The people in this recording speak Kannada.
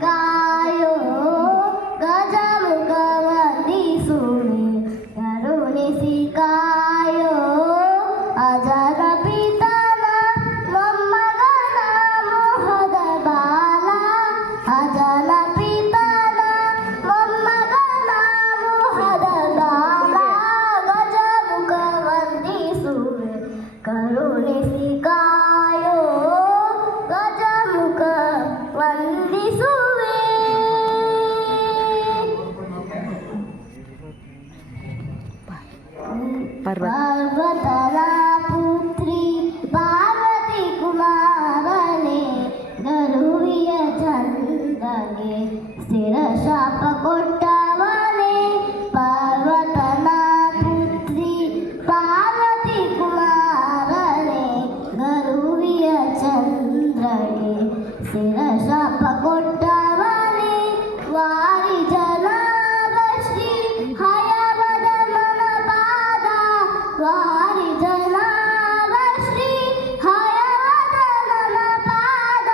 ಕಾಯೋ ಗಜಮುಖ ವಂದಿಸುವೆ ಕರುಣಿಸಿ ಕಾಯೋ ಅಜರ ಪಿತನ ಮೊಮ್ಮಗನ ಮೋಹದ ಬಾಲ ಅಜರ ಪಿತನ ಮೊಮ್ಮಗನ ಮೋಹದ ಬಾಲ ಗಜಮುಖ ವಂದಿಸುವೆ ಕರುಣಿಸಿ ಕಾಯೋ ಗಜಮುಖ ವಂದಿಸುವೆ. ಪಾರ್ವತನ ಪುತ್ರಿ ಪಾರ್ವತಿ ಕುಮಾರನೇ ಗರುವಿಯ ಚಂದಗೆ ಸ್ಥಿರ ಶಾಪ ಕೊಟ್ಟವನೇ. ಪಾರ್ವತನ ಪುತ್ರಿ ಪಾರ್ವತಿ ಕುಮಾರನೇ ಗರುವಿಯ ಚಂದ್ರಗೆ ಸ್ಥಿರ ಶಾಪ ಕೊಟ್ಟವನೇ. ವಾರಿ ಜನಾಭ ಶ್ರೀ ಹಯವದನನ ಪಾದ ವಾರಿ ಜನಾಭ ಶ್ರೀ ಹಯವದನನ ಪಾದ